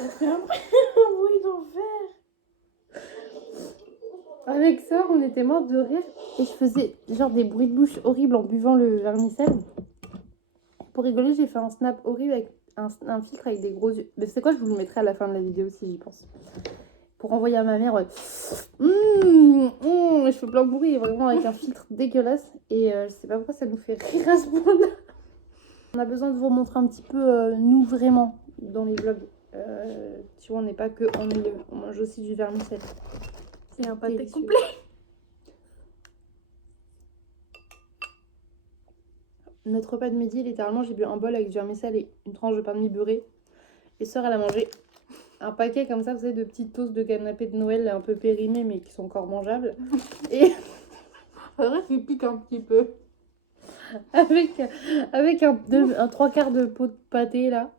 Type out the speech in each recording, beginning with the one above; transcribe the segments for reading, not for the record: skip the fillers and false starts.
Ça fait un bruit d'enfer. Avec ça, on était morts de rire. Et je faisais genre des bruits de bouche horribles en buvant le vermicelle. Pour rigoler, j'ai fait un snap horrible avec un filtre avec des gros yeux. Mais c'est quoi, je vous le mettrai à la fin de la vidéo si j'y pense. Pour envoyer à ma mère, ouais. Je fais plein de bruit, vraiment avec un filtre dégueulasse. Et je sais pas pourquoi ça nous fait rire à ce point-là. On a besoin de vous montrer un petit peu nous vraiment dans les vlogs. Tu vois, on n'est pas que en milieu, on mange aussi du vermicelle. C'est un pâté complet. Notre repas de midi, littéralement, j'ai bu un bol avec du vermicelle et une tranche de pain de mie beurré. Et sœur, elle a mangé un paquet comme ça, vous savez, de petits toasts de canapé de Noël un peu périmés, mais qui sont encore mangeables. Et c'est vrai qu'il pique un petit peu. Avec un trois quarts de pot de pâté, là.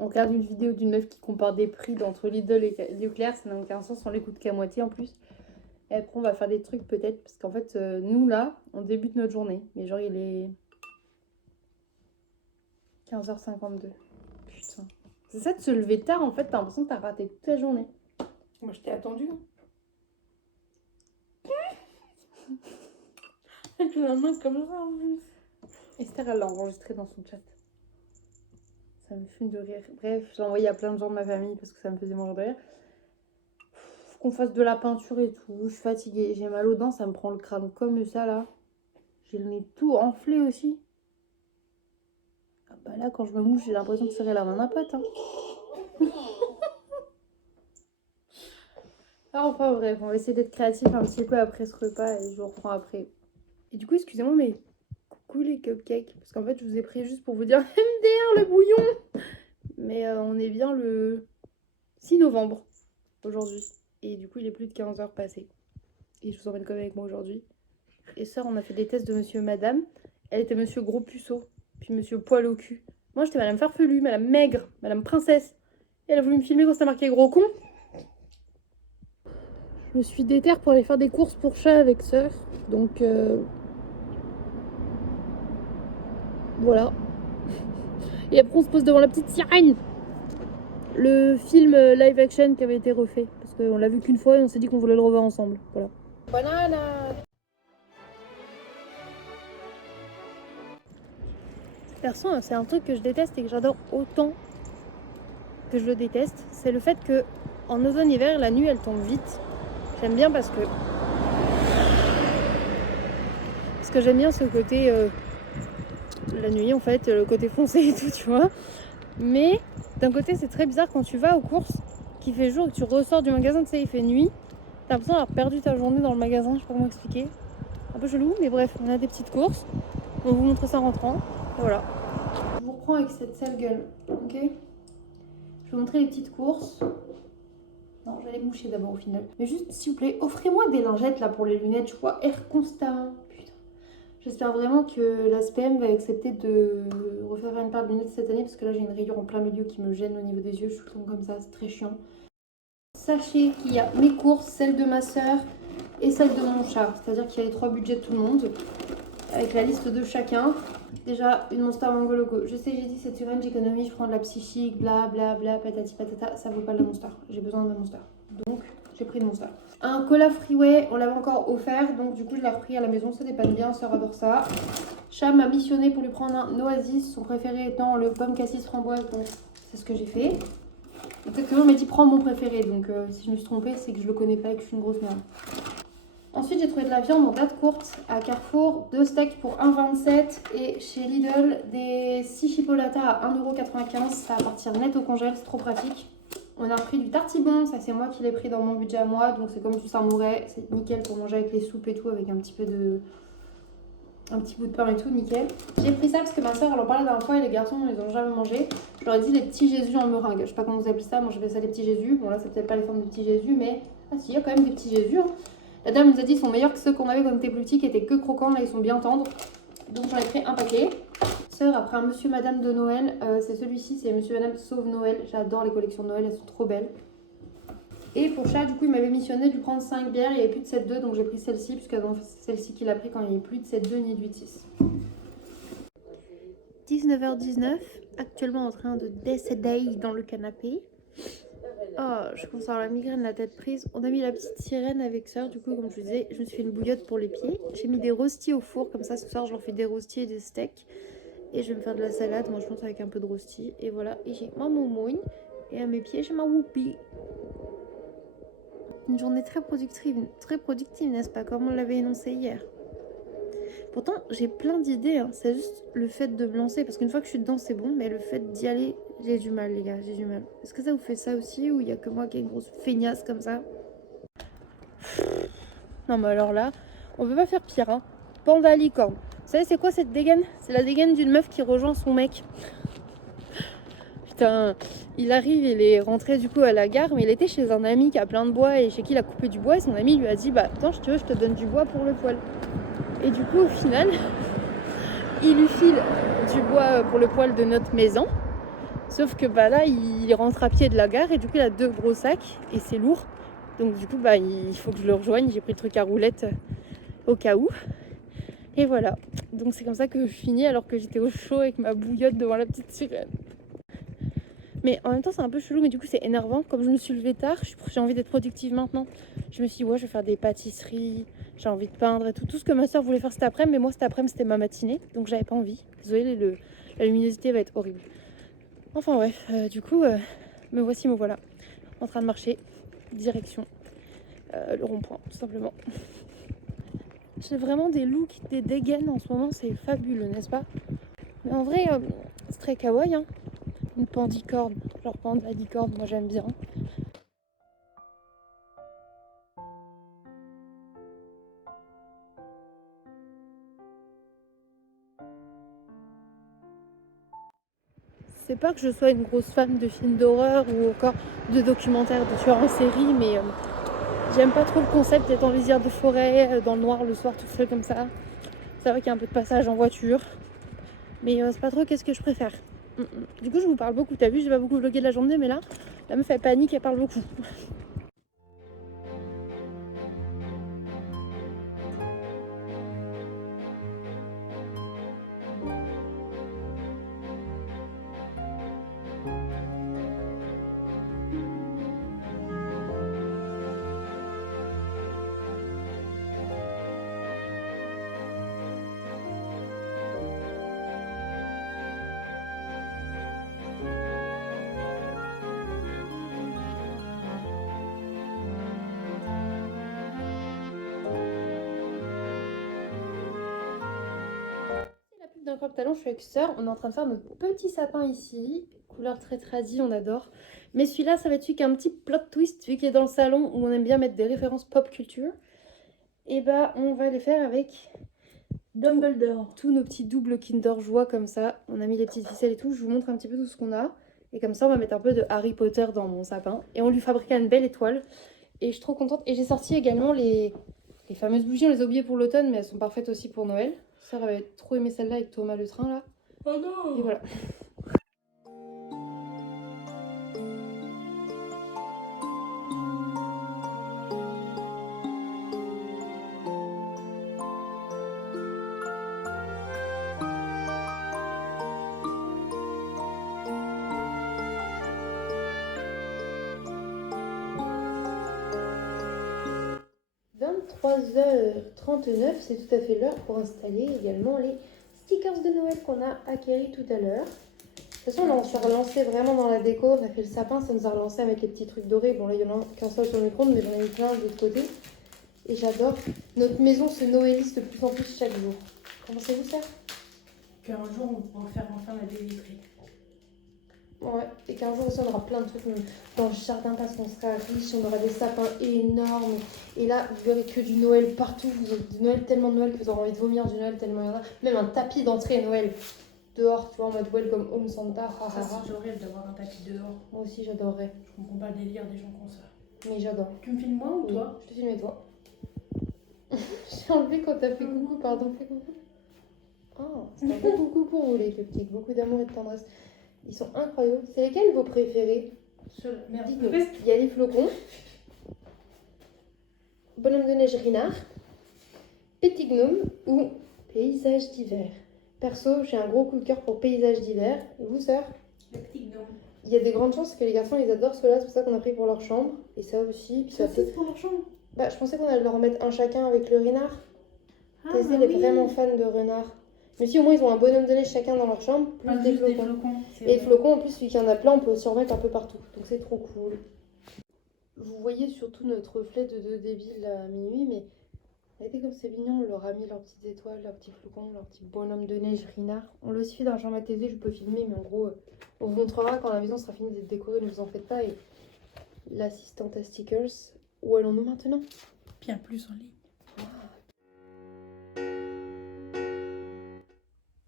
On regarde une vidéo d'une meuf qui compare des prix entre Lidl et Leclerc, ça n'a aucun sens, on les coûte qu'à moitié en plus. Et après, on va faire des trucs peut-être, parce qu'en fait, nous là, on débute notre journée. Mais genre, il est 15h52. Putain. C'est ça de se lever tard, en fait, t'as l'impression que t'as raté toute ta journée. Moi, je t'ai attendu. Avec la main comme ça en plus. Esther, elle l'a enregistré dans son chat. Ça me fume de rire. Bref, j'ai envoyé à plein de gens de ma famille parce que ça me faisait mourir de rire. Faut qu'on fasse de la peinture et tout. Je suis fatiguée. J'ai mal aux dents, ça me prend le crâne comme ça là. J'ai le nez tout enflé aussi. Ah bah là, quand je me mouche, j'ai l'impression de serrer la main d'un pote. Hein. Ah, enfin bref, on va essayer d'être créatif un petit peu après ce repas et je vous reprends après. Et du coup, excusez-moi, mais coucou les cupcakes. Parce qu'en fait, je vous ai pris juste pour vous dire MDR le bouillon. Mais on est bien le 6 novembre aujourd'hui. Et du coup, il est plus de 15 heures passées. Et je vous emmène quand même avec moi aujourd'hui. Et sœur, on a fait des tests de monsieur et madame. Elle était monsieur gros puceau. Puis monsieur poil au cul. Moi, j'étais madame farfelue, madame maigre, madame princesse. Et elle a voulu me filmer quand c'était marqué gros con. Je me suis déterre pour aller faire des courses pour chat avec sœur. Donc, voilà. Et après, on se pose devant la petite sirène. Le film live action qui avait été refait. Parce qu'on l'a vu qu'une fois et on s'est dit qu'on voulait le revoir ensemble. Voilà. Banana. Perso, c'est un truc que je déteste et que j'adore autant que je le déteste. C'est le fait que en automne-hiver, la nuit, elle tombe vite. J'aime bien parce que j'aime bien ce côté la nuit en fait, le côté foncé et tout, tu vois. Mais d'un côté, c'est très bizarre quand tu vas aux courses, qu'il fait jour et que tu ressors du magasin, tu sais, il fait nuit. T'as l'impression d'avoir perdu ta journée dans le magasin, je sais pas comment expliquer. Un peu chelou, mais bref, on a des petites courses. On va vous montrer ça en rentrant. Et voilà. Je vous reprends avec cette sale gueule, ok? Je vais vous montrer les petites courses. Non, je vais les moucher d'abord au final. Mais juste, s'il vous plaît, offrez-moi des lingettes là pour les lunettes, je vois Air Constant. Putain. J'espère vraiment que la SPM va accepter de refaire une paire de lunettes cette année parce que là j'ai une rayure en plein milieu qui me gêne au niveau des yeux. Je suis tout le temps comme ça, c'est très chiant. Sachez qu'il y a mes courses, celles de ma soeur et celles de mon chat. C'est-à-dire qu'il y a les 3 budgets de tout le monde avec la liste de chacun. Déjà, une Monster Mango Logo. Je sais, j'ai dit cette semaine j'économise, je prends de la psychique, bla bla bla, patati patata. Ça vaut pas de la Monster. J'ai besoin de ma Monster. Donc, j'ai pris de Monster. Un cola Freeway, on l'avait encore offert, donc du coup je l'ai repris à la maison, ça dépanne bien, sœur adore ça. Cham m'a missionné pour lui prendre un Oasis, son préféré étant le pomme cassis framboise, donc c'est ce que j'ai fait. Et peut-être que l'on m'a dit prends mon préféré, donc si je me suis trompée, c'est que je le connais pas et que je suis une grosse merde. Ensuite, j'ai trouvé de la viande en date courte à Carrefour, 2 steaks pour 1,27 et chez Lidl, des 6 chipolatas à 1,95 €. Ça va partir net au congèle, c'est trop pratique. On a repris du tartibon, ça c'est moi qui l'ai pris dans mon budget à moi, donc c'est comme du samouraï, c'est nickel pour manger avec les soupes et tout, avec un petit bout de pain et tout, nickel. J'ai pris ça parce que ma soeur elle en parlait la dernière fois et les garçons ils ont jamais mangé. Je leur ai dit les petits Jésus en meringue, je sais pas comment vous appelez ça, moi j'appelle ça les petits Jésus. Bon là c'est peut-être pas les formes de petits Jésus, mais ah si, il y a quand même des petits Jésus. Hein. La dame nous a dit ils sont meilleurs que ceux qu'on avait quand on était plus petits qui étaient que croquants, là ils sont bien tendres. Donc j'en ai pris un paquet. Sœur après un monsieur madame de Noël, c'est celui-ci, c'est monsieur madame sauve Noël. J'adore les collections de Noël, elles sont trop belles. Et pour chat, du coup, il m'avait missionné de lui prendre 5 bières, il n'y avait plus de 7,2, donc j'ai pris celle-ci, puisque c'est celle-ci qu'il a pris quand il n'y avait plus de 7,2 ni de 8,6. 19h19, actuellement en train de décéder dans le canapé. Oh, je commence à avoir la migraine, la tête prise. On a mis la petite sirène avec sœur, du coup, comme je vous disais, je me suis fait une bouillotte pour les pieds. J'ai mis des rostis au four, comme ça, ce soir, je leur fais des rostis et des steaks. Et je vais me faire de la salade, moi je pense avec un peu de rostis. Et voilà, et j'ai ma moumoune. Et à mes pieds, j'ai ma whoopi. Une journée très productive, n'est-ce pas, comme on l'avait énoncé hier. Pourtant, j'ai plein d'idées, hein. C'est juste le fait de me lancer. Parce qu'une fois que je suis dedans, c'est bon, mais le fait d'y aller, j'ai du mal, les gars, j'ai du mal. Est-ce que ça vous fait ça aussi, ou il y a que moi qui ai une grosse feignasse comme ça? Non, mais alors là, on peut pas faire pire, hein. Panda licorne. Vous savez, c'est quoi cette dégaine? C'est la dégaine d'une meuf qui rejoint son mec. Putain, il arrive, il est rentré du coup à la gare, mais il était chez un ami qui a plein de bois et chez qui il a coupé du bois. Et son ami lui a dit, bah attends, si tu veux, je te donne du bois pour le poêle. Et du coup, au final, il lui file du bois pour le poêle de notre maison. Sauf que bah là, il rentre à pied de la gare et du coup, il a 2 gros sacs et c'est lourd. Donc du coup, bah il faut que je le rejoigne. J'ai pris le truc à roulettes au cas où. Et voilà. Donc c'est comme ça que je finis alors que j'étais au chaud avec ma bouillotte devant la petite sirène. Mais en même temps, c'est un peu chelou, mais du coup, c'est énervant. Comme je me suis levée tard, j'ai envie d'être productive maintenant. Je me suis dit, ouais, je vais faire des pâtisseries, j'ai envie de peindre et tout. Tout ce que ma soeur voulait faire cet après-midi, mais moi, cet après-midi, c'était ma matinée, donc j'avais pas envie. Désolée, la luminosité va être horrible. Enfin bref, du coup, me voilà, en train de marcher, direction le rond-point, tout simplement. J'ai vraiment des looks, des dégaines en ce moment, c'est fabuleux, n'est-ce pas? Mais en vrai, c'est très kawaii, hein. Une pandicorne, genre panda licorne, moi j'aime bien. C'est pas que je sois une grosse fan de films d'horreur ou encore de documentaires de tueurs en série, mais j'aime pas trop le concept d'être en lisière de forêt, dans le noir le soir toute seule comme ça. C'est vrai qu'il y a un peu de passage en voiture, mais c'est pas trop qu'est-ce que je préfère. Du coup, je vous parle beaucoup, t'as vu, j'ai pas beaucoup vlogué de la journée, mais là, la meuf elle panique, elle parle beaucoup. 'D'un crop talent, je suis avec sœur. On est en train de faire notre petit sapin ici. Couleur très tradie, on adore. Mais celui-là, ça va être celui qui a un petit plot twist, vu qu'il est dans le salon où on aime bien mettre des références pop culture. Et bah, on va les faire avec Dumbledore. tous nos petits doubles Kinder Joie comme ça. On a mis les petites ficelles et tout. Je vous montre un petit peu tout ce qu'on a. Et comme ça, on va mettre un peu de Harry Potter dans mon sapin. Et on lui fabriquera une belle étoile. Et je suis trop contente. Et j'ai sorti également les fameuses bougies. On les a oubliées pour l'automne, mais elles sont parfaites aussi pour Noël. Ça va trop aimer celle-là avec Thomas le train là. Oh non! Et voilà. 23h39, c'est tout à fait l'heure pour installer également les stickers de Noël qu'on a acquéris tout à l'heure. De toute façon, là, on s'est relancé vraiment dans la déco. On a fait le sapin, ça nous a relancé avec les petits trucs dorés. Bon, là, il y en a qu'un seul sur le micro, mais j'en ai mis plein de l'autre côté. Et j'adore. Notre maison se noëlise de plus en plus chaque jour. Comment pensez-vous ça? Qu'un jour, on pourra faire enfin la baie vitrée. Ouais, et qu'un jour aussi on aura plein de trucs dans le jardin parce qu'on sera riche, on aura des sapins énormes. Et là, vous verrez que du Noël partout. Vous aurez du Noël, tellement de Noël que vous aurez envie de vomir du Noël, tellement il y en a. Même un tapis d'entrée Noël dehors, tu vois, en mode Welcome Home Santa. Ça, c'est j'aurais d'avoir un tapis dehors. Moi aussi, j'adorerais. Je comprends pas le délire des gens comme ça. Mais j'adore. Tu me filmes moi ou toi? Je te filme toi. J'ai enlevé quand t'as fait coucou, pardon, fais coucou. Oh, c'est un peu coucou pour vous les cupcakes, beaucoup d'amour et de tendresse. Ils sont incroyables. C'est lesquels vos préférés? Merde. Il y a les flocons, bonhomme de neige Rinard, petit gnome ou paysage d'hiver. Perso, j'ai un gros coup de cœur pour paysage d'hiver. Et vous, sœur? Le petit gnome. Il y a des grandes chances que les garçons ils adorent ceux-là, c'est pour ça qu'on a pris pour leur chambre. Et ça aussi. Puis ça Ça peut... c'est pour leur chambre. Bah, je pensais qu'on allait leur en mettre un chacun avec le renard. Ah, Tessé, bah elle est oui. vraiment fan de renard. Mais si au moins ils ont un bonhomme de neige chacun dans leur chambre, plus Pas des juste des flocons. flocons. C'est Et les vrai. flocons, en plus, celui qu'il y en a plein, on peut aussi en mettre un peu partout. Donc c'est trop cool. Vous voyez surtout notre reflet de deux débiles à minuit, mais regardez comme c'est mignon. On leur a mis leurs petites étoiles, leurs petits flocons, leurs petits bonhommes de neige renard. On le suffit dans la chambre à Thésée, je peux filmer, mais en gros, on vous montrera quand la maison sera finie d'être décorée, ne vous en faites pas. Et l'assistante à stickers, où allons-nous maintenant? Bien plus en ligne.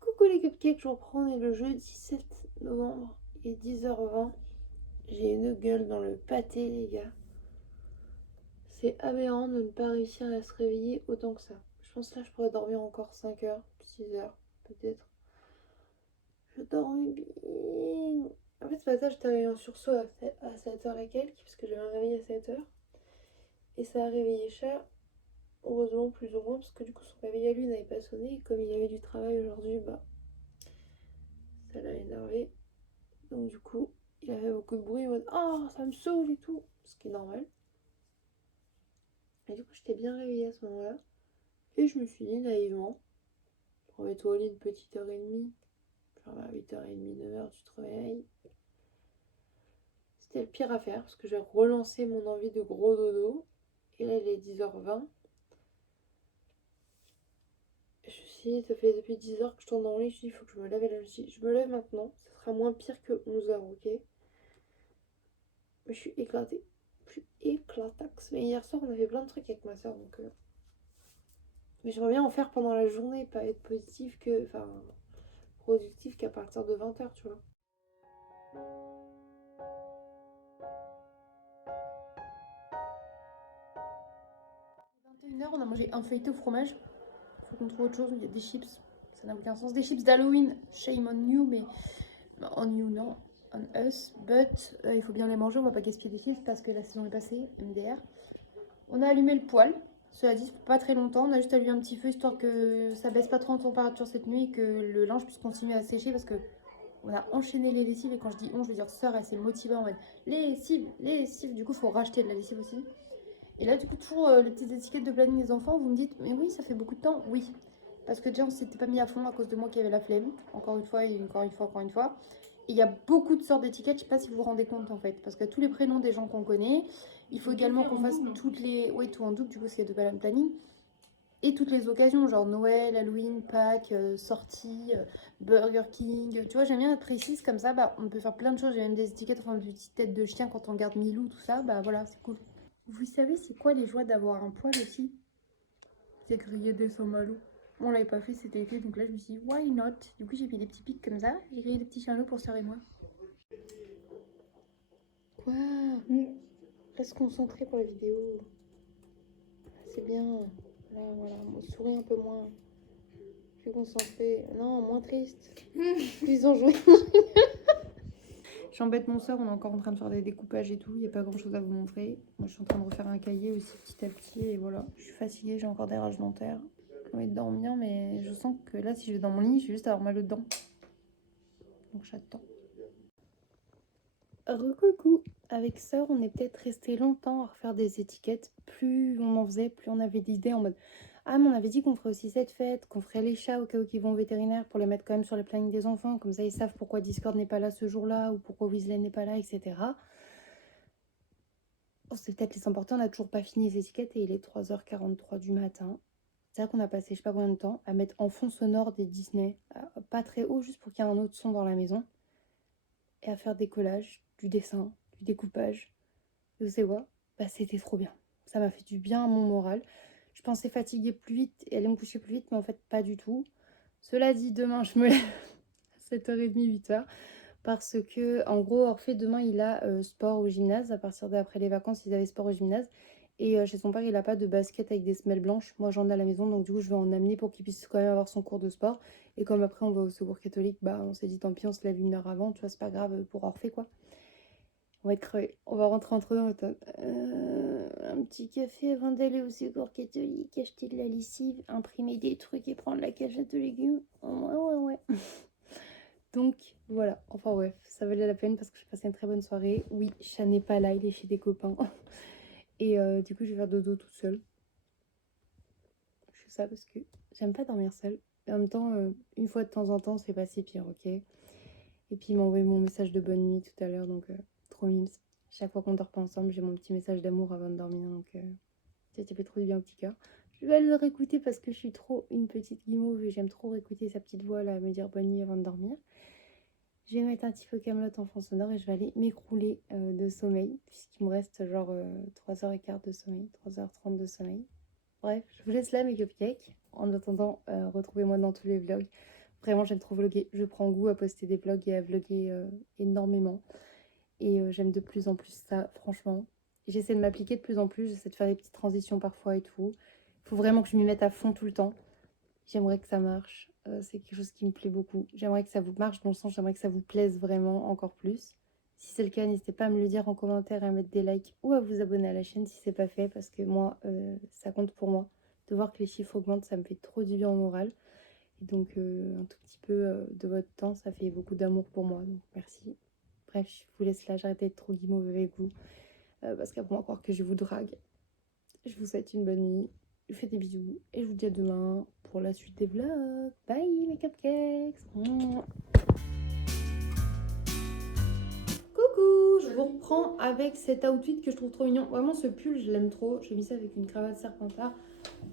Coucou les cupcakes, je reprends, on est le jeudi 7 novembre, il est 10h20. J'ai une gueule dans le pâté, les gars. C'est aberrant de ne pas réussir à se réveiller autant que ça. Je pense que là, je pourrais dormir encore 5 heures, 6 heures, peut-être. Je dormais bien. En fait, ce matin, j'étais réveillée en sursaut à 7h et quelques, parce que j'avais un réveil à 7h. Et ça a réveillé Chat, heureusement, plus ou moins, parce que du coup, son réveil à lui n'avait pas sonné. Et comme il avait du travail aujourd'hui, bah, ça l'a énervé. Donc, du coup, il a fait beaucoup de bruit en mode oh, ça me saoule et tout, ce qui est normal. Et du coup, j'étais bien réveillée à ce moment-là. Et je me suis dit naïvement, remets-toi au lit une petite heure et demie. Genre à 8h30, 9h, tu te réveilles. C'était le pire à faire parce que j'ai relancé mon envie de gros dodo. Et là, il est 10h20. Je me suis dit, ça fait depuis 10h que je tourne dans le lit. Je me suis dit, il faut que je me lève. Et là, je me suis dit, je me lève maintenant. Ça sera moins pire que 11h, ok? Mais je suis éclatée. Je suis éclataxe. Mais hier soir, on avait plein de trucs avec ma soeur. Donc, mais j'aimerais bien en faire pendant la journée, pas être positif que. Enfin, productif qu'à partir de 20h, tu vois. 21h, on a mangé un feuilleté au fromage. Faut qu'on trouve autre chose. Il y a des chips. Ça n'a aucun sens. Des chips d'Halloween. Shame on you, mais. On you, non. On us. But il faut bien les manger. On va pas gaspiller des chips parce que la saison est passée. MDR. On a allumé le poêle. Cela dit, pas très longtemps. On a juste allumé un petit feu histoire que ça baisse pas trop en température cette nuit et que le linge puisse continuer à sécher parce que. On a enchaîné les lessives et quand je dis on, je veux dire sœur, elle s'est motivée en mode lessive, lessive. Du coup, il faut racheter de la lessive aussi. Et là, du coup, toujours les petites étiquettes de planning des enfants, vous me dites, mais oui, ça fait beaucoup de temps. Oui, parce que déjà, on s'était pas mis à fond à cause de moi qui avait la flemme. Encore une fois, et encore une fois, encore une fois. Et il y a beaucoup de sortes d'étiquettes, je sais pas si vous vous rendez compte en fait. Parce que tous les prénoms des gens qu'on connaît, il faut également qu'on fasse toutes les. Oui, tout en double, du coup, c'est de planning. Et toutes les occasions, genre Noël, Halloween, Pâques, sorties, Burger King. Tu vois, j'aime bien être précise comme ça. Bah, on peut faire plein de choses. J'ai même des étiquettes en forme de petite tête de chien quand on garde Milou, tout ça. Bah voilà, c'est cool. Vous savez, c'est quoi les joies d'avoir un poil aussi? C'est griller des Somalos. On l'avait pas fait cet été, donc là je me suis dit, why not? Du coup, j'ai fait des petits pics comme ça. J'ai grillé des petits chameaux pour Sœur et moi. Quoi? Reste concentré pour la vidéo. C'est bien. Là, voilà. Souris un peu moins. Plus concentré. Non, moins triste. Plus enjoué. J'embête mon soeur, on est encore en train de faire des découpages et tout. Il n'y a pas grand chose à vous montrer. Moi, je suis en train de refaire un cahier aussi petit à petit. Et voilà. Je suis fatiguée, j'ai encore des rages dentaires. J'ai envie de dormir, mais je sens que là, si je vais dans mon lit, je vais juste avoir mal aux dents. Donc j'attends. Recoucou. Avec sœur, on est peut-être resté longtemps à refaire des étiquettes. Plus on en faisait, plus on avait d'idées en mode ah, mais on avait dit qu'on ferait aussi cette fête, qu'on ferait les chats au cas où ils vont au vétérinaire pour les mettre quand même sur les plannings des enfants. Comme ça, ils savent pourquoi Discord n'est pas là ce jour-là ou pourquoi Weasley n'est pas là, etc. Oh, c'est peut-être les importants, on n'a toujours pas fini les étiquettes et il est 3h43 du matin. C'est vrai qu'on a passé je sais pas combien de temps à mettre en fond sonore des Disney, pas très haut, juste pour qu'il y ait un autre son dans la maison, et à faire des collages, du dessin, du découpage. Et vous savez quoi? Bah, c'était trop bien. Ça m'a fait du bien à mon moral. Je pensais fatiguer plus vite et aller me coucher plus vite, mais en fait, pas du tout. Cela dit, demain, je me lève à 7h30, 8h. Parce que, en gros, Orphée, demain, il a sport au gymnase. À partir d'après les vacances, ils avaient sport au gymnase. Et chez son père, il n'a pas de basket avec des semelles blanches. Moi, j'en ai à la maison, donc du coup, je vais en amener pour qu'il puisse quand même avoir son cours de sport. Et comme après, on va au secours catholique, bah, on s'est dit, tant pis, on se lève 1 heure avant. Tu vois, c'est pas grave pour Orphée, quoi. On va être crevés. On va rentrer entre nous. Un petit café avant d'aller au secours catholique, acheter de la lessive, imprimer des trucs et prendre la cagette de légumes. Ouais, ouais, ouais. Donc voilà, enfin bref, ça valait la peine parce que j'ai passé une très bonne soirée. Oui, Chat n'est pas là, il est chez des copains. Et du coup, je vais faire dodo toute seule. Je fais ça parce que j'aime pas dormir seule. Et en même temps, une fois de temps en temps, c'est pas si pire, ok? Et puis il m'a envoyé mon message de bonne nuit tout à l'heure, donc trop mimes. Chaque fois qu'on dort pas ensemble, j'ai mon petit message d'amour avant de dormir, donc ça fait trop du bien au petit cœur. Je vais aller le réécouter parce que je suis trop une petite guimauve et j'aime trop réécouter sa petite voix là, me dire bonne nuit avant de dormir. Je vais mettre un petit peu Camelot en fond sonore et je vais aller m'écrouler de sommeil, puisqu'il me reste genre 3h15 de sommeil, 3h30 de sommeil. Bref, je vous laisse là mes cupcakes. En attendant, retrouvez-moi dans tous les vlogs. Vraiment, j'aime trop vlogger. Je prends goût à poster des vlogs et à vlogger énormément. Et j'aime de plus en plus ça, franchement. J'essaie de m'appliquer de plus en plus. J'essaie de faire des petites transitions parfois et tout. Il faut vraiment que je m'y mette à fond tout le temps. J'aimerais que ça marche. C'est quelque chose qui me plaît beaucoup. J'aimerais que ça vous marche dans le sens, j'aimerais que ça vous plaise vraiment encore plus. Si c'est le cas, n'hésitez pas à me le dire en commentaire et à mettre des likes ou à vous abonner à la chaîne si c'est pas fait parce que moi, ça compte pour moi. De voir que les chiffres augmentent, ça me fait trop du bien au moral. Et donc, un tout petit peu de votre temps, ça fait beaucoup d'amour pour moi. Donc, merci. Bref, je vous laisse là. J'arrête d'être trop guimauve avec vous parce qu'après, on va croire que je vous drague. Je vous souhaite une bonne nuit. Je vous fais des bisous et je vous dis à demain pour la suite des vlogs. Bye mes cupcakes. Coucou, je vous reprends avec cet outfit que je trouve trop mignon. Vraiment ce pull, je l'aime trop. J'ai mis ça avec une cravate serpentard,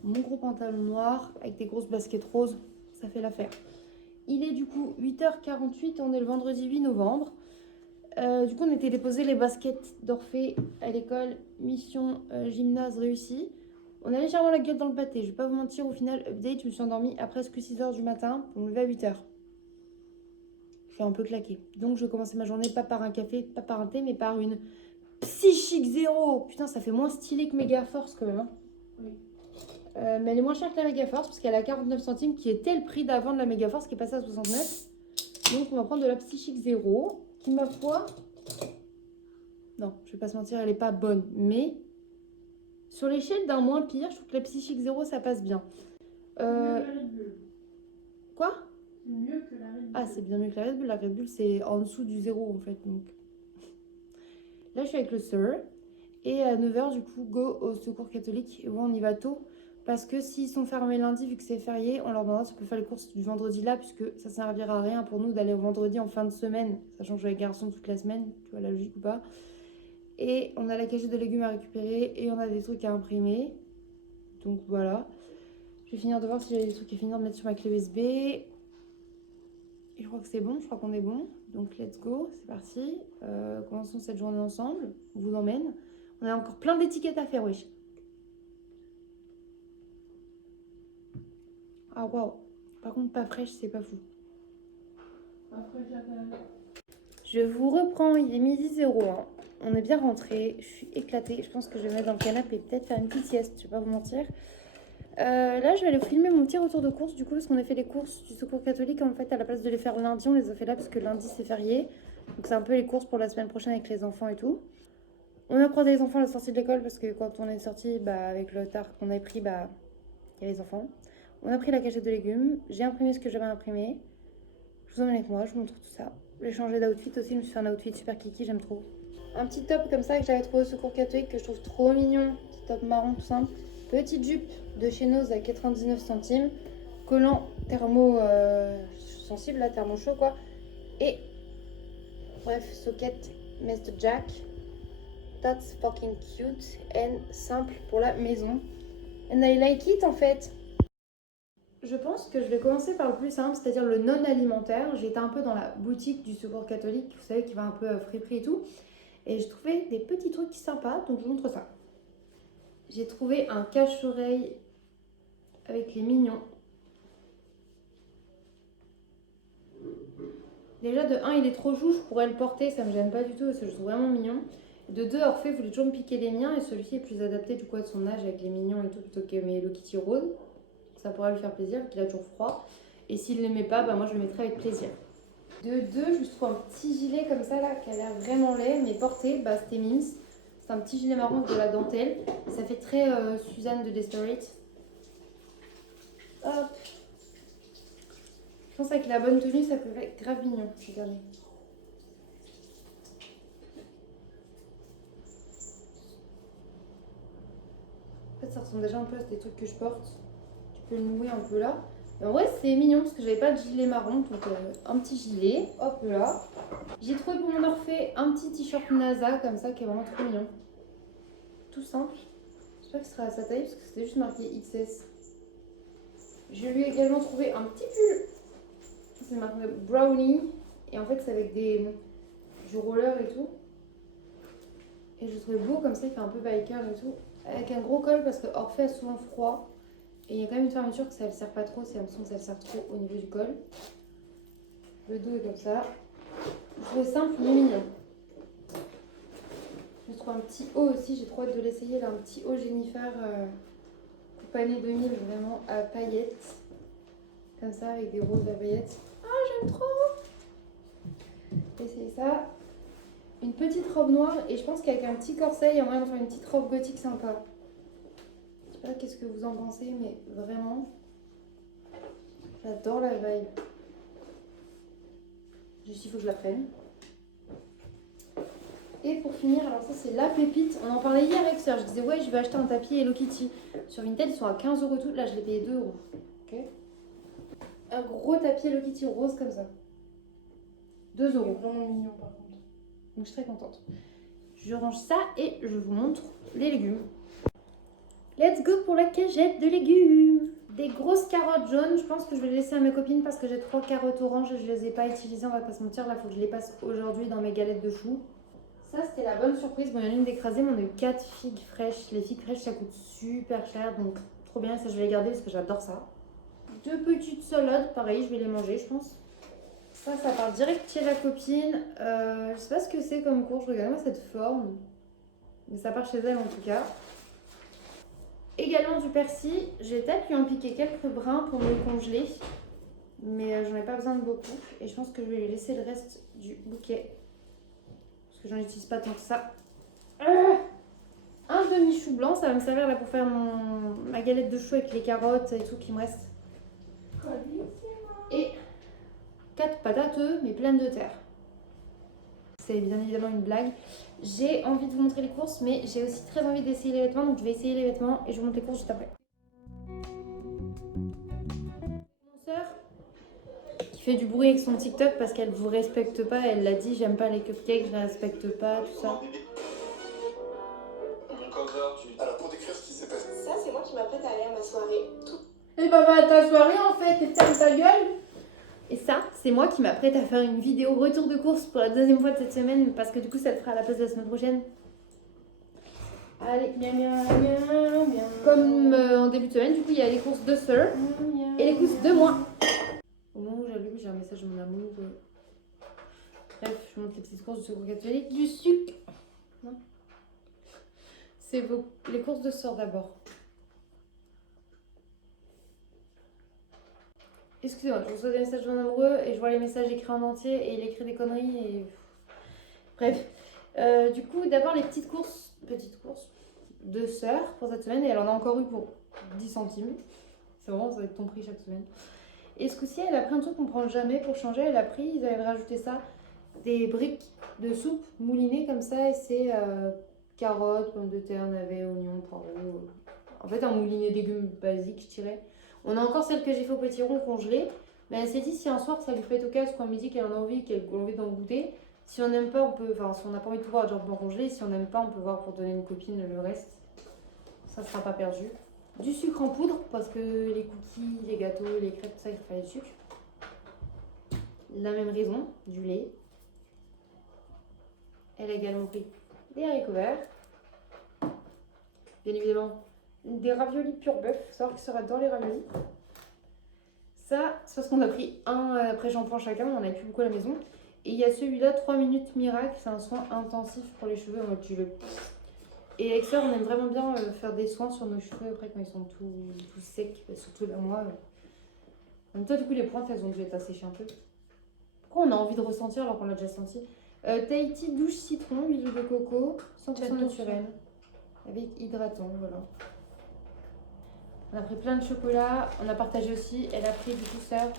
mon gros pantalon noir avec des grosses baskets roses. Ça fait l'affaire. Il est du coup 8h48, on est le vendredi 8 novembre. Du coup, on était déposé les baskets d'Orphée à l'école. Mission gymnase réussie. On a légèrement la gueule dans le pâté. Je vais pas vous mentir, au final, update, je me suis endormie à presque 6h du matin pour me lever à 8h. Je suis un peu claquée. Donc, je vais commencer ma journée pas par un café, pas par un thé, mais par une Psychique Zéro. Putain, ça fait moins stylé que Mega Force quand même. Hein. Oui. Mais elle est moins chère que la Mega Force parce qu'elle est à 49 centimes, qui était le prix d'avant de la Mega Force qui est passé à 69. Donc, on va prendre de la Psychique Zéro qui, ma foi... Non, je vais pas se mentir, elle est pas bonne. Mais sur l'échelle d'un moins pire, je trouve que la Psychique Zéro, ça passe bien. Quoi? Mieux que la Red Bull. Ah, c'est bien mieux que la Red Bull. La Red Bull, c'est en dessous du zéro, en fait. Donc... Là, je suis avec le Sir. Et à 9h, du coup, go au secours catholique. Et ouais, on y va tôt. Parce que s'ils sont fermés lundi, vu que c'est férié, on leur demandera si on peut faire les courses du vendredi là, puisque ça ne servira à rien pour nous d'aller au vendredi en fin de semaine, sachant que je vais avec garçon toute la semaine. Tu vois la logique ou pas? Et on a la cagette de légumes à récupérer et on a des trucs à imprimer. Donc voilà. Je vais finir de voir si j'ai des trucs à finir de mettre sur ma clé USB. Et je crois que c'est bon, je crois qu'on est bon. Donc let's go, c'est parti. Commençons cette journée ensemble. On vous emmène. On a encore plein d'étiquettes à faire, wesh. Ah waouh. Par contre, pas fraîche, c'est pas fou. Pas fraîche, je vous reprends, il est midi 01. On est bien rentré. Je suis éclatée. Je pense que je vais me mettre dans le canapé et peut-être faire une petite sieste. Je vais pas vous mentir. Là, je vais aller filmer mon petit retour de course, du coup, parce qu'on a fait les courses du secours catholique. En fait, à la place de les faire lundi, on les a fait là, parce que lundi, c'est férié. Donc, c'est un peu les courses pour la semaine prochaine avec les enfants et tout. On a croisé les enfants à la sortie de l'école, parce que quand on est sorti, avec le tard qu'on avait pris, il y a les enfants. On a pris la cachette de légumes. J'ai imprimé ce que j'avais imprimé. Je vous emmène avec moi, je vous montre tout ça. J'ai changé d'outfit aussi, je me suis fait un outfit super kiki, j'aime trop. Un petit top comme ça que j'avais trouvé au secours catholique, que je trouve trop mignon. Petit top marron tout simple. Petite jupe de chez Nose à 99 centimes. Collant thermo sensible, là, thermo chaud quoi. Et bref, socket Mr. Jack. That's fucking cute and simple pour la maison. And I like it en fait. Je pense que je vais commencer par le plus simple, c'est-à-dire le non alimentaire. J'étais un peu dans la boutique du secours catholique, vous savez, qui va un peu friperie et tout. Et j'ai trouvé des petits trucs sympas, donc je vous montre ça. J'ai trouvé un cache-oreille avec les mignons. Déjà, de 1, il est trop chou, je pourrais le porter, ça me gêne pas du tout, parce que je trouve vraiment mignon. De 2, Orphée voulait toujours me piquer les miens, et celui-ci est plus adapté du coup à son âge avec les mignons et tout, plutôt que mes Hello Kitty rose. Ça pourrait lui faire plaisir, qu'il a toujours froid. Et s'il ne l'aimait pas, moi je le mettrais avec plaisir. De 2, je trouve un petit gilet comme ça là, qui a l'air vraiment laid, mais porté, c'était Mims. C'est un petit gilet marron avec de la dentelle. Ça fait très Suzanne de Desperate. Hop. Je pense qu'avec la bonne tenue, ça peut être grave mignon. Regardez. En fait, ça ressemble déjà un peu à des trucs que je porte. Tu peux le nouer un peu là. Mais en vrai, c'est mignon parce que j'avais pas de gilet marron. Donc, un petit gilet. Hop là. J'ai trouvé pour mon Orphée un petit t-shirt NASA comme ça qui est vraiment trop mignon. Tout simple. J'espère qu'il sera à sa taille parce que c'était juste marqué XS. Je lui ai également trouvé un petit pull. C'est marqué Brownie. Et en fait, c'est avec du roller et tout. Et je le trouvais beau comme ça, il fait un peu biker et tout. Avec un gros col parce que Orphée a souvent froid. Et il y a quand même une fermeture que ça ne le serre pas trop. C'est l'impression que ça le serre trop au niveau du col. Le dos est comme ça. Je trouvais simple mais mignon. Je trouve un petit haut aussi. J'ai trop hâte de l'essayer. Là, un petit haut Jennifer coupe année 2000 vraiment à paillettes. Comme ça avec des roses à paillettes. Ah, j'aime trop! Essayez ça. Une petite robe noire et je pense qu'avec un petit corset, il y a moyen de faire une petite robe gothique sympa. Je sais pas qu'est-ce que vous en pensez, mais vraiment, j'adore la vibe. Juste, il faut que je la prenne. Et pour finir, alors ça c'est la pépite. On en parlait hier avec Sœur. Je disais, ouais, je vais acheter un tapis Hello Kitty. Sur Vinted, ils sont à 15 € tout. Là, je l'ai payé 2 €. Ok. Un gros tapis Hello Kitty rose comme ça. 2 €. Vraiment mignon par contre. Donc je suis très contente. Je range ça et je vous montre les légumes. Let's go pour la cagette de légumes. Des grosses carottes jaunes. Je pense que je vais les laisser à mes copines parce que j'ai 3 carottes oranges et je les ai pas utilisées. On va pas se mentir. Là, il faut que je les passe aujourd'hui dans mes galettes de choux. Ça, c'était la bonne surprise. Bon, il y en a une d'écrasée, mais on a eu 4 figues fraîches. Les figues fraîches, ça coûte super cher. Donc, trop bien. Ça, je vais les garder parce que j'adore ça. 2 petites salades. Pareil, je vais les manger, je pense. Ça part direct chez la copine. Je sais pas ce que c'est comme courge. Regarde-moi cette forme. Mais ça part chez elle en tout cas. Également du persil. J'ai peut-être lui en piquer quelques brins pour me le congeler. Mais j'en ai pas besoin de beaucoup. Et je pense que je vais lui laisser le reste du bouquet. Parce que j'en utilise pas tant que ça. Un demi-chou blanc. Ça va me servir là pour faire ma galette de chou avec les carottes et tout qui me reste. Et 4 patates, mais pleines de terre. C'est bien évidemment une blague. J'ai envie de vous montrer les courses, mais j'ai aussi très envie d'essayer les vêtements. Donc je vais essayer les vêtements et je vous montre les courses juste après. Mon soeur, qui fait du bruit avec son TikTok parce qu'elle vous respecte pas. Elle l'a dit, j'aime pas les cupcakes, je les respecte pas, tout ça. Alors pour décrire ce qui s'est passé. Ça, c'est moi qui m'apprête à aller à ma soirée. Et bah va à ta soirée en fait, et ferme ta gueule. Et ça, c'est moi qui m'apprête à faire une vidéo retour de course pour la deuxième fois de cette semaine parce que du coup, ça le fera à la place de la semaine prochaine. Allez, bien. Comme en début de semaine, du coup, il y a les courses de Sœur et les courses de moi. Au moment où j'allume, j'ai un message de mon amour. Bref, je montre les petites courses du secours catholique. Du sucre. Non. C'est les courses de Sœur d'abord. Excusez-moi, je reçois des messages de mon amoureux et je vois les messages écrits en entier et il écrit des conneries et... Bref. Du coup, d'abord les petites courses de Sœur pour cette semaine et elle en a encore eu pour 10 centimes. C'est vraiment, ça va être ton prix chaque semaine. Et ce coup-ci, elle a pris un truc qu'on prend jamais pour changer. Elle a pris, ils avaient rajouté ça, des briques de soupe moulinées comme ça et c'est carottes, pommes de terre, navets, oignons, poireaux. En fait, un moulinet de légumes basique, je dirais. On a encore celle que j'ai fait au petit rond congelée. Mais elle s'est dit si un soir ça lui fait occasion, qu'on me dit qu'elle en a envie, qu'elle a envie d'en goûter. Si on n'aime pas, on peut. Enfin, si on n'a pas envie de tout voir, genre en congelé. Si on n'aime pas, on peut voir pour donner une copine le reste. Ça sera pas perdu. Du sucre en poudre, parce que les cookies, les gâteaux, les crêpes, tout ça, il fallait du sucre. La même raison, du lait. Elle a également pris des haricots verts. Bien évidemment, des raviolis pur bœuf, faut savoir qu'il sera dans les raviolis. Ça, c'est parce qu'on a pris un après-shampoing chacun, on en avait plus beaucoup à la maison. Et il y a celui-là, 3 minutes miracle, c'est un soin intensif pour les cheveux en mode tu le... Et avec ça, on aime vraiment bien faire des soins sur nos cheveux après quand ils sont tout secs, surtout là moi. En même temps, du coup, les pointes, elles ont dû être asséchées un peu. Pourquoi on a envie de ressentir alors qu'on l'a déjà senti? Tahiti douche citron, huile de coco, 100% naturel. Avec hydratant, voilà. On a pris plein de chocolat. On a partagé aussi. Elle a pris du coup ça.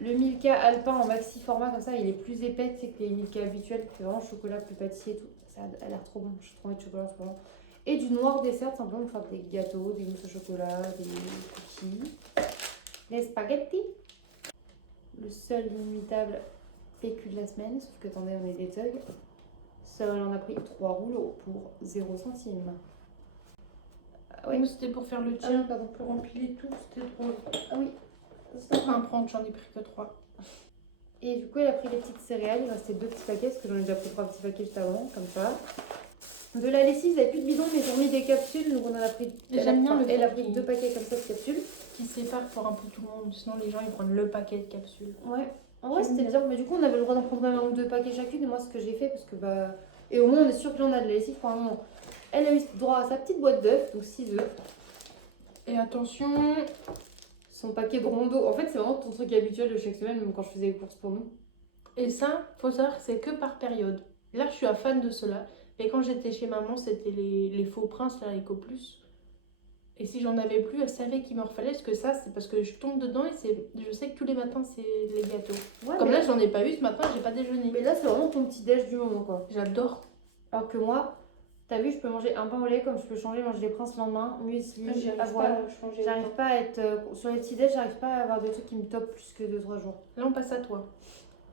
Le Milka Alpin en maxi format comme ça. Il est plus épais que les Milka habituels. C'est vraiment chocolat plus pâtissier et tout. Ça a l'air trop bon. J'ai trop envie de chocolat en ce moment. Et du noir dessert simplement pour faire des gâteaux, des mousses au chocolat, des cookies. Les spaghettis. Le seul inimitable PQ de la semaine. Sauf que attendez, on est des thugs. Ça, on a pris 3 rouleaux pour 0 centime. Ah ouais. C'était pour faire le Ah tien, oui, pardon. pour empiler tout, c'était drôle. Ah oui. Enfin, prendre, j'en ai pris que 3. Et du coup, elle a pris les petites céréales. Il restait 2 petits paquets parce que j'en ai déjà pris 3 petits paquets juste avant, comme ça. De la lessive, ils n'avaient plus de bidon, mais ils ont mis des capsules. Donc on en a pris. J'aime bien Elle a pris 2 paquets comme ça de capsules. Qui sépare pour un peu tout le monde. Sinon, les gens ils prennent le paquet de capsules. Ouais. En vrai, c'était bien. Mais du coup, on avait le droit d'en prendre un ou 2 paquets chacune. Et moi, ce que j'ai fait, parce que bah. Et au moins, on est sûr que j'en ai de la lessive pour un moment. Elle a eu droit à sa petite boîte d'œufs, donc 6 œufs. Et attention, Son paquet de rondeaux. En fait, c'est vraiment ton truc habituel de chaque semaine, même quand je faisais les courses pour nous. et ça, faut savoir que c'est que par période. Là, je suis un fan de cela. Mais quand j'étais chez maman, c'était les faux princes, là, Eco Plus. Et si j'en avais plus, elle savait qu'il me refallait. Parce que ça, c'est parce que je tombe dedans et je sais que tous les matins, c'est les gâteaux. Ouais, Comme mais là, j'en ai pas eu ce matin, j'ai pas déjeuné. mais là, c'est vraiment ton petit déj du moment, quoi. J'adore. Alors que moi, t'as vu, je peux manger un pain au lait comme je peux manger des princes le lendemain, muesli, J'arrive avoine. pas à changer. J'arrive pas à être. Sur les petits déj, j'arrive pas à avoir des trucs qui me topent plus que 2-3 jours. Là, on passe à toi.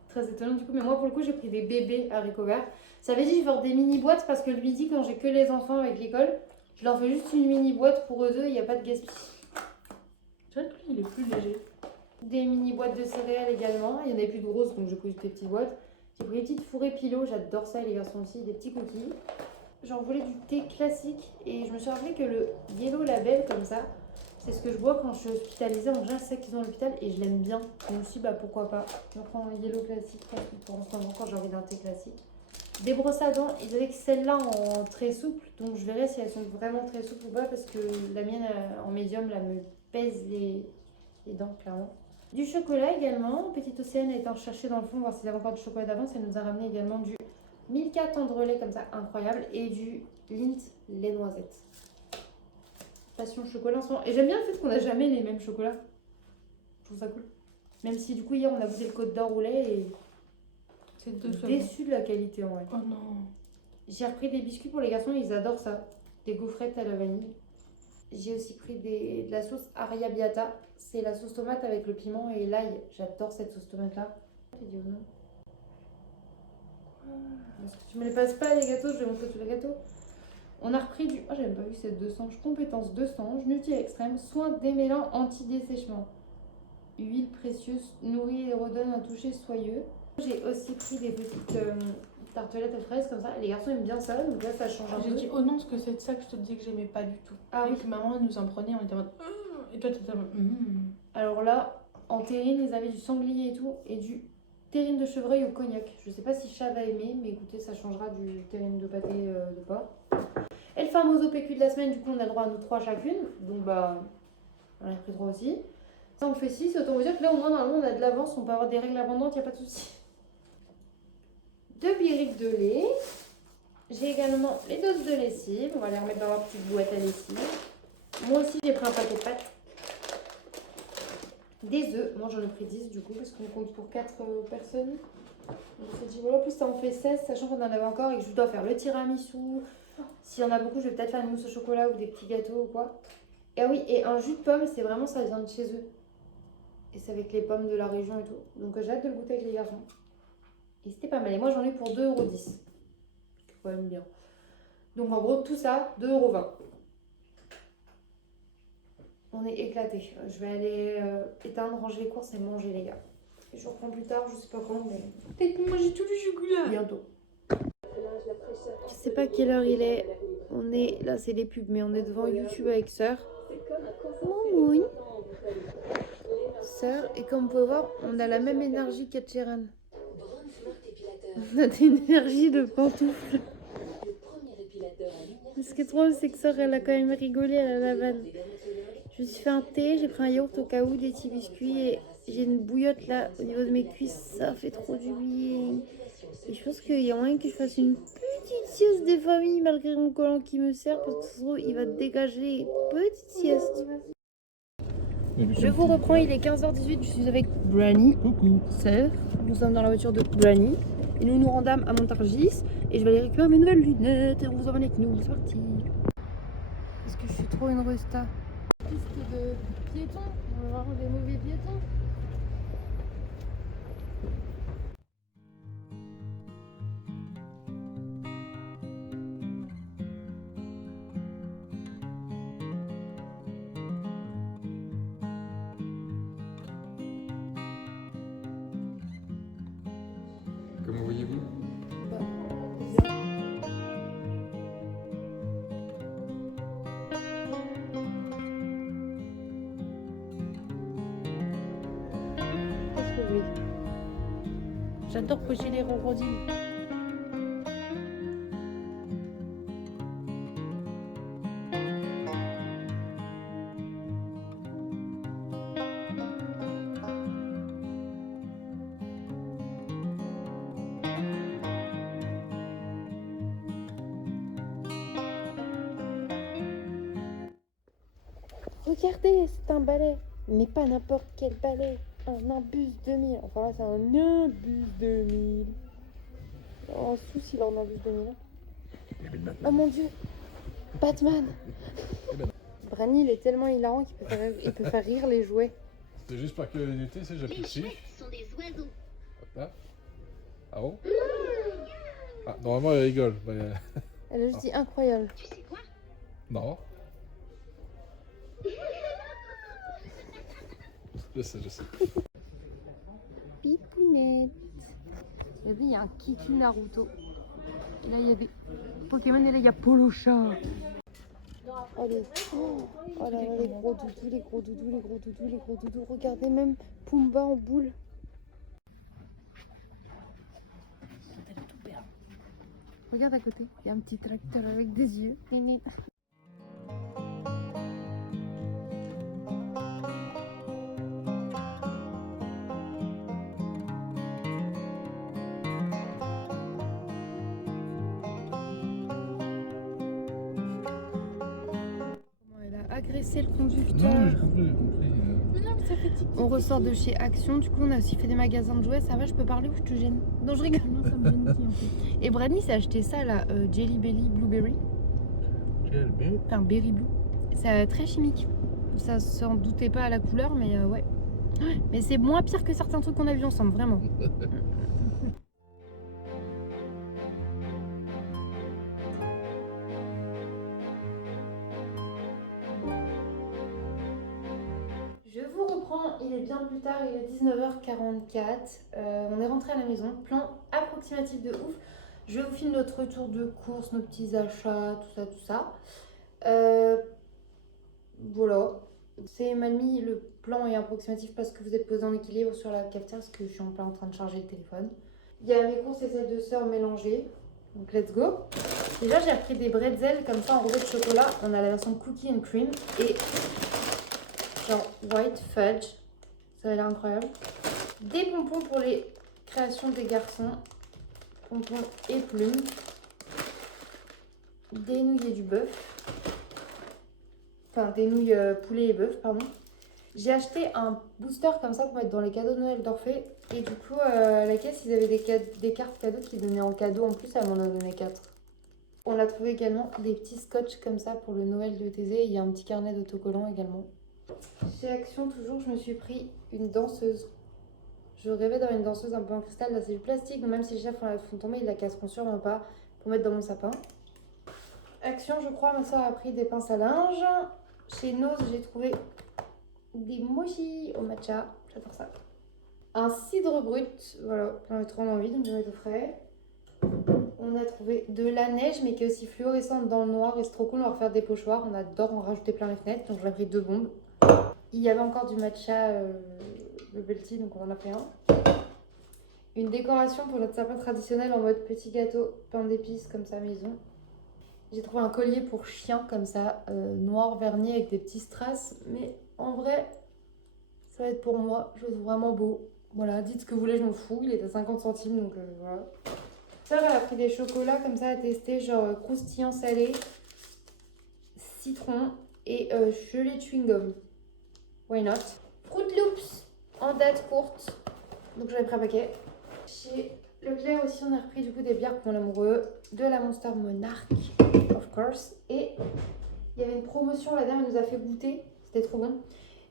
Très étonnant du coup, mais moi pour le coup, j'ai pris des bébés haricots verts. J'avais dit, je vais faire des mini boîtes parce que le midi, quand j'ai que les enfants avec l'école, je leur fais juste une mini boîte pour eux deux, il n'y a pas de gaspillage. Tu vois que lui, il est plus léger. Des mini boîtes de céréales également. Il y en avait plus de grosses, donc j'ai pris des petites boîtes. J'ai pris des petites fourrées Pilo, j'adore ça, et les garçons aussi, des petits cookies. J'en voulais du thé classique et je me suis rappelé que le Yellow Label comme ça, c'est ce que je bois quand je suis hospitalisée. En général, c'est ça qu'ils ont à l'hôpital et je l'aime bien. Donc aussi, bah pourquoi pas. Je prends un Yellow classique pour en ce moment quand j'ai envie d'un thé classique. Des brosses à dents, ils avaient que celles-là en très souple, donc je verrai si elles sont vraiment très souples ou pas parce que la mienne en médium là me pèse les dents clairement. Du chocolat également, Petite Océane a été en chercher dans le fond, voir s'il y avait encore du chocolat d'avance. Elle nous a ramené également du Milka tendrelet comme ça, incroyable, et du Lindt lait noisette. Passion chocolat en ce moment. Et j'aime bien le fait qu'on n'a jamais les mêmes chocolats. Je trouve ça cool. Même si du coup hier on a goûté le Côte d'Or au lait et C'est deux secondes. déçu de la qualité en vrai. Oh non. J'ai repris des biscuits pour les garçons, ils adorent ça. Des gaufrettes à la vanille. J'ai aussi pris de la sauce Arrabbiata. C'est la sauce tomate avec le piment et l'ail. J'adore cette sauce tomate là. J'ai dit non. Parce que tu me les passes pas les gâteaux, je vais montrer tous les gâteaux. On a repris du. Oh, j'ai même pas vu cette 200. Compétence 200. Nutri extrême. Soin démêlant anti-dessèchement. Huile précieuse nourrit et redonne un toucher soyeux. J'ai aussi pris des petites tartelettes aux fraises comme ça. Les garçons aiment bien ça, donc là ça change un peu. J'ai dit oh non, parce que c'est de ça que je te disais que j'aimais pas du tout. Ah et oui. que maman elle nous en prenait, on était en mode et toi t'étais en mode Alors là, en terrine, ils avaient du sanglier et tout, et du terrine de chevreuil au cognac. Je sais pas si Chat va aimer, mais écoutez, ça changera du terrine de pâté de porc. Et le famoso PQ de la semaine, du coup, on a le droit à nous 3 chacune. Donc bah, on a pris 3 aussi. Ça, on fait 6. Autant vous dire que là, au moins, normalement, on a de l'avance. On peut avoir des règles abondantes, il n'y a pas de souci. 2 birriques de lait. J'ai également les doses de lessive. On va les remettre dans leur petite boîte à lessive. Moi aussi, j'ai pris un paquet de pâtes. Des œufs. Moi, j'en ai pris 10 du coup, parce qu'on compte pour 4 personnes. On s'est dit, voilà, en plus, ça en fait 16, sachant qu'on en avait encore et que je dois faire le tiramisu. S'il y en a beaucoup, je vais peut-être faire une mousse au chocolat ou des petits gâteaux ou quoi. Et ah oui, et un jus de pomme, c'est vraiment, ça vient de chez eux. Et c'est avec les pommes de la région et tout. Donc, j'ai hâte de le goûter avec les garçons. Et c'était pas mal. Et moi, j'en ai pour 2,10 €. C'est quand même bien. Donc, en gros, tout ça, 2,20 €. On est éclatés. Je vais aller éteindre, ranger les courses et manger, les gars. Et je reprends plus tard, je sais pas quand, mais peut-être manger tout le chocolat. bientôt. Je sais pas quelle heure il est. On est là, c'est les pubs, mais on est devant YouTube avec Sœur. Moumoui. Sœur, et comme vous pouvez voir, on a la même énergie qu'Ed Sheeran. On a une énergie de pantoufle. Ce qui est drôle, c'est que Sœur, elle a quand même rigolé à la vanne. Je me suis fait un thé, j'ai pris un yaourt au cas où, des petits biscuits et j'ai une bouillotte là au niveau de mes cuisses. Ça fait trop du bien. Et je pense qu'il y a moyen que je fasse une petite sieste des familles malgré mon collant qui me sert parce que sinon il va dégager une petite sieste. Je vous reprends, il est 15h18, je suis avec Brani. Coucou. Sœur. Nous sommes dans la voiture de Brani. Et nous nous rendons à Montargis. Et je vais aller récupérer mes nouvelles lunettes. Et on vous emmène avec nous. C'est parti. Parce que je suis trop une resta. Piste de piétons. On va voir des mauvais piétons. Comment voyez-vous? Qu'est-ce que oui. J'adore pocher les ronrondines. Regardez, c'est un balai, mais pas n'importe quel balai, un Nimbus 2000. Enfin là, c'est un Nimbus 2000. Oh, un souci leur Nimbus 2000. Oh mon dieu, Batman. Brani, il est tellement hilarant qu'il peut faire rire les jouets. C'était juste par curiosité, c'est Les j'appuie ici. chouettes sont des oiseaux. Hop là. Ah bon? Ah, normalement elle rigole. Mais, Elle a juste dit incroyable. Tu sais quoi? non. Je sais. Pipounette. Et puis il y a un Kiku Naruto. Et là il y a des Pokémon et là il y a Polocha. Oh, oh là là, les gros doudous, les gros doudous, les gros doudous, les gros doudous. Regardez même Pumba en boule. Regarde à côté, il y a un petit tracteur avec des yeux. Néné. Elle a agressé le conducteur. Non, j'ai compris. On ressort de chez Action, du coup on a aussi fait des magasins de jouets. Ça va, je peux parler ou je te gêne? Non, je rigole. Non, ça me gêne aussi en fait. Et Bradley s'est acheté ça là, Jelly Belly Blueberry. Enfin, Berry Blue. C'est très chimique. Ça s'en doutait pas à la couleur, mais ouais. Mais c'est moins pire que certains trucs qu'on a vus ensemble, vraiment. Je vous reprends, il est bien plus tard, il est 19h44. On est rentré à la maison, plan approximatif de ouf. Je vous filme notre retour de course, nos petits achats, tout ça. Voilà. C'est mal mis, le plan est approximatif parce que vous êtes posé en équilibre sur la cafetière parce que je suis en plein en train de charger le téléphone. Il y a mes courses et celles de sœur mélangées. Donc let's go. Déjà j'ai pris des bretzels comme ça enrobés de chocolat. On a la version cookie and cream et genre white fudge. Ça a l'air incroyable. Des pompons pour les créations des garçons. Pompons et plumes. Des nouilles et du bœuf. Enfin, des nouilles poulet et bœuf, pardon. J'ai acheté un booster comme ça pour mettre dans les cadeaux de Noël d'Orphée. Et du coup, à la caisse, ils avaient des cartes cadeaux qu'ils donnaient en cadeau. En plus, elle m'en a donné 4. On a trouvé également des petits scotch comme ça pour le Noël de Thésée. Il y a un petit carnet d'autocollants également. Chez Action, toujours, je me suis pris une danseuse. Je rêvais d'avoir une danseuse un peu en cristal. Là, c'est du plastique. Donc même si les chefs la font tomber, ils la casseront sûrement pas pour mettre dans mon sapin. Action, je crois, ma soeur a pris des pinces à linge. Chez Nose, j'ai trouvé des mochis au matcha. J'adore ça. Un cidre brut. Voilà, j'en ai trop envie, donc je vais mettre au frais. On a trouvé de la neige, mais qui est aussi fluorescente dans le noir. Et c'est trop cool, on va refaire des pochoirs. On adore en rajouter plein les fenêtres. Donc j'en ai pris 2 bombes. Il y avait encore du matcha bubble tea, donc on en a pris un. Une décoration pour notre sapin traditionnel en mode petit gâteau, pain d'épices comme ça maison. J'ai trouvé un collier pour chien comme ça, noir verni avec des petits strass. Mais en vrai, ça va être pour moi. Je le trouve vraiment beau. Voilà, dites ce que vous voulez, je m'en fous. Il est à 50 centimes, donc voilà. Sœur, elle a pris des chocolats comme ça à tester, genre croustillant salé, citron et gelée chewing-gum. Why not? Fruit Loops en date courte. Donc j'en ai pris un paquet. Chez Leclerc aussi, on a repris du coup des bières pour l'amoureux. De la Monster Monarch, of course. Et il y avait une promotion, la dame elle nous a fait goûter. C'était trop bon.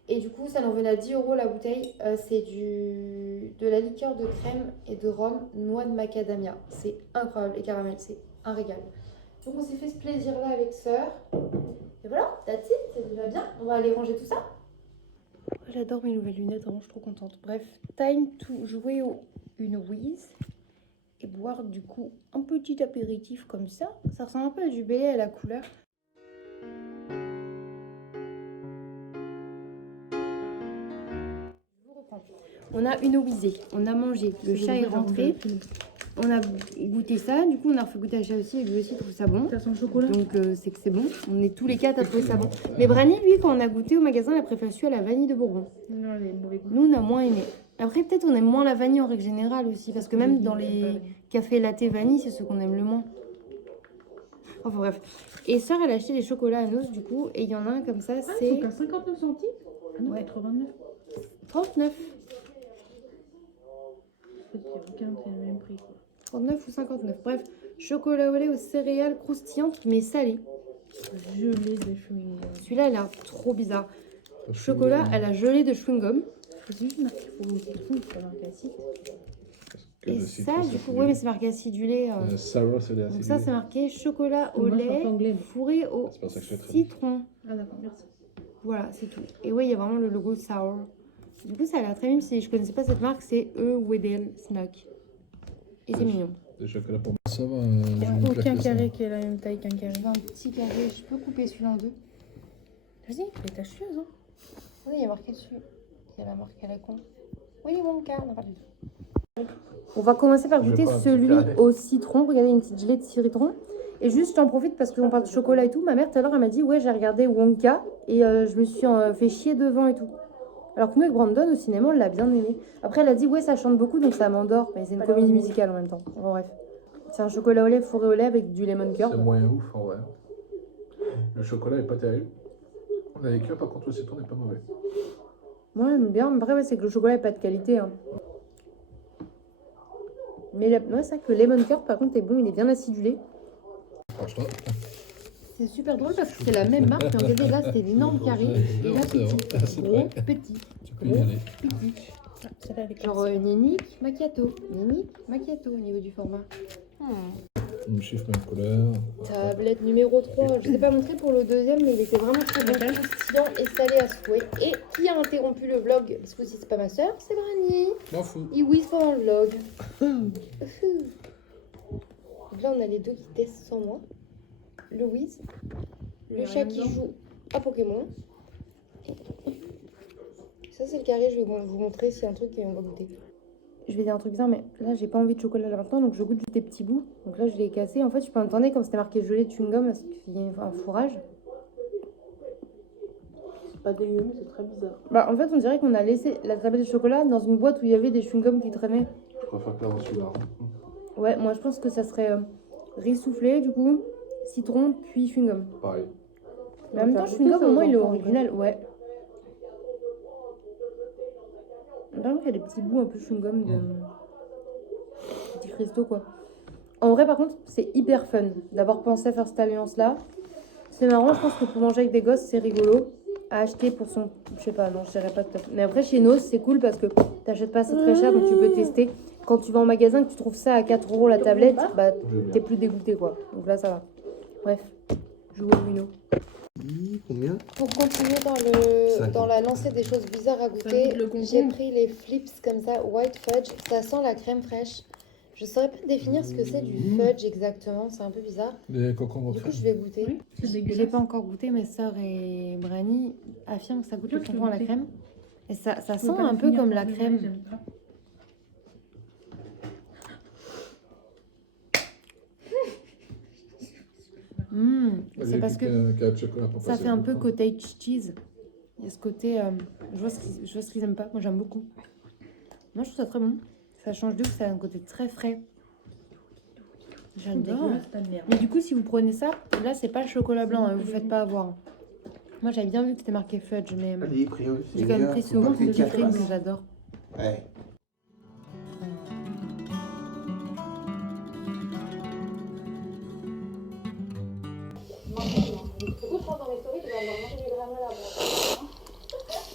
Et du coup, ça nous revenait à 10 € la bouteille. C'est de la liqueur de crème et de rhum, noix de macadamia. C'est incroyable. Et caramel, c'est un régal. Donc on s'est fait ce plaisir-là avec Sœur. Et voilà, that's it, c'est déjà bien. On va aller ranger tout ça. J'adore mes nouvelles lunettes, vraiment, je suis trop contente. Bref, time to jouer au une whiz. Et boire du coup un petit apéritif comme ça. Ça ressemble un peu à du Baileys à la couleur. On a une whizée, on a mangé, le chat est rentré. On a goûté ça, du coup on a refait goûter à chat aussi et lui aussi trouve ça bon. Ça sent le chocolat. Donc c'est que c'est bon. On est tous les quatre à trouver ça bon. Mais Brani, lui, quand on a goûté au magasin, il a préféré celui à la vanille de Bourgogne. Non, les mauvais goûts. Nous, on a moins aimé. Après, peut-être on aime moins la vanille en règle générale aussi, parce que même dans les cafés latte vanille, c'est ce qu'on aime le moins. Enfin bref. Et Sœur, elle a acheté des chocolats à noces du coup, et il y en a un comme ça, c'est... Ils sont qu'à 59 centimes. Ah non, Ouais. 89. 39. C'est le même prix, quoi. 39 ou 59. Bref, chocolat au lait aux céréales croustillantes mais salées. Gelée de chewing-gum. Celui-là, elle a l'air trop bizarre. Chocolat à la gelée de chewing-gum. C'est juste marqué pour le citron, c'est marqué acide. Et ça, du coup, oui, mais c'est marqué acidulé. Sour, c'est Donc ça, c'est marqué chocolat au Moi, je lait parle pas anglais, moi. fourré au C'est pas ça que je fais très citron. Ah d'accord, merci. Voilà, c'est tout. Et oui, il y a vraiment le logo Sour. Du coup, ça a l'air très mignon. Si je connaissais pas cette marque, c'est Wedel Snack. Et c'est mignon. Des chocolats pour moi. Ça va, Il n'y je a me aucun claque carré qui est la même taille qu'un Je carré. veux un petit carré. Je peux couper celui-là en deux. Vas-y, fais ta chieuse, hein. Oui, il y a marqué dessus. Il y a la marque à la con. Oui, Wonka, non, pas du tout. On va commencer par Je goûter veux pas un petit celui carré. au citron. Regardez, une petite gelée de citron. Et juste, j'en profite parce qu'on parle de chocolat et tout. Ma mère, tout à l'heure, elle m'a dit ouais, j'ai regardé Wonka et je me suis fait chier devant et tout. Alors que nous, avec Brandon, au cinéma, on l'a bien aimé. Après, elle a dit ouais, ça chante beaucoup, donc ça m'endort. Mais c'est une comédie musicale en même temps. Enfin, bref. C'est un chocolat au lait fourré au lait avec du lemon curd. C'est moyen ouf en vrai. Le chocolat est pas terrible. On a les cœurs, par contre, le citron n'est pas mauvais. Moi, j'aime bien. Après, ouais, c'est que le chocolat n'est pas de qualité. Hein. Mais ouais, c'est vrai que le lemon curd, par contre, est bon. Il est bien acidulé. Franchement, C'est super drôle parce que c'est la même marque. Mais regardez, là, c'est l'énorme carré. Et là, c'est vrai, petit. c'est Gros, vrai. petit. tu peux y aller. Petit. Ah, celle-là avec Genre Nini Macchiato. Nini Macchiato au niveau du format. Une chiffre même couleur. Tablette numéro 3. Je ne sais pas montrer pour le deuxième, mais il était vraiment très bon, croustillant et salé à souhait. Et qui a interrompu le vlog? Parce que si c'est pas ma soeur, c'est Brani. M'en fous. Il whiz pendant le vlog. Donc là, on a les deux qui testent sans moi. Le whiz, le chat qui joue à Pokémon. Ça, c'est le carré. Je vais vous montrer s'il y a un truc et on va goûter. Je vais dire un truc bizarre, mais là, j'ai pas envie de chocolat là maintenant, donc je goûte juste des petits bouts. Donc là, je l'ai cassé. En fait, je peux entendre comme c'était marqué gelée de chewing-gum parce qu'il y a un fourrage. C'est pas dégueu, mais c'est très bizarre. Bah, en fait, on dirait qu'on a laissé la tablette de chocolat dans une boîte où il y avait des chewing-gums qui traînaient. Je préfère perdre celui-là. Ouais, moi, je pense que ça serait riz soufflé, du coup, citron, puis chewing-gum. Pareil. Mais en même temps, chewing-gum, au moins, il est original. Ouais. Vraiment, il y a des petits bouts un peu chewing-gum de petits cristaux, quoi. En vrai, par contre, c'est hyper fun d'avoir pensé à faire cette alliance-là. C'est marrant, je pense que pour manger avec des gosses, c'est rigolo. À acheter pour son... Je sais pas, non, je dirais pas top. Mais après, chez Nos, c'est cool parce que t'achètes pas assez très cher, donc tu peux tester. Quand tu vas en magasin, que tu trouves ça à 4 € la tablette, bah, t'es plus dégoûté, quoi. Donc là, ça va. Bref, joue au Uno. Combien? Pour continuer dans la lancée des choses bizarres à goûter, goûte le concombre. j'ai pris les flips comme ça, white fudge. Ça sent la crème fraîche. Je saurais pas définir ce que c'est du fudge exactement, c'est un peu bizarre. Des concombres Du coup, fraîches. je vais goûter. Oui, c'est Je dégueulasse. l'ai pas encore goûté, mes sœurs et Brani affirment que ça goûte le Toi, je peux concombre à la goûter. crème. Et ça Je sent peux pas un le peu finir, comme moi, la désolée, crème. j'aime pas. C'est parce que ça fait un peu cottage cheese. Il y a ce côté. Je vois ce qu'ils aiment pas. Moi, j'aime beaucoup. Moi, je trouve ça très bon. Ça change de ouf. Ça a un côté très frais. J'adore. Dégueulasse, ta merde. Mais du coup, si vous prenez ça, là, c'est pas le chocolat blanc. Hein, vous faites pas avoir. Moi j'avais bien vu que c'était marqué fudge, mais Allez, pris, j'ai quand même pris ce haut petit cream que j'adore. Ouais. Du coup, je pense dans mes stories, tu vas avoir mangé du granola.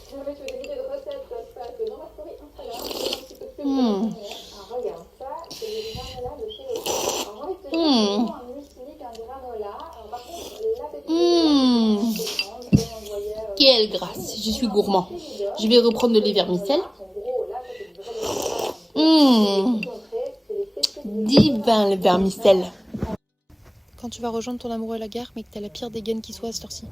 Si jamais tu veux des idées de recettes, ça se passe dans ma story Instagram. Un petit peu plus Alors, regarde, ça, c'est du granola de chez Leclerc. Alors, j'ai envie de te dire, c'est vraiment un muesli qu'un granola. Alors, par contre, l'appétit Quelle grâce, je suis gourmand. Je vais reprendre de lait vermicelle. Divin le vermicelle. Quand tu vas rejoindre ton amoureux à la gare, mais que t'as la pire dégaine qui soit à cette heure-ci.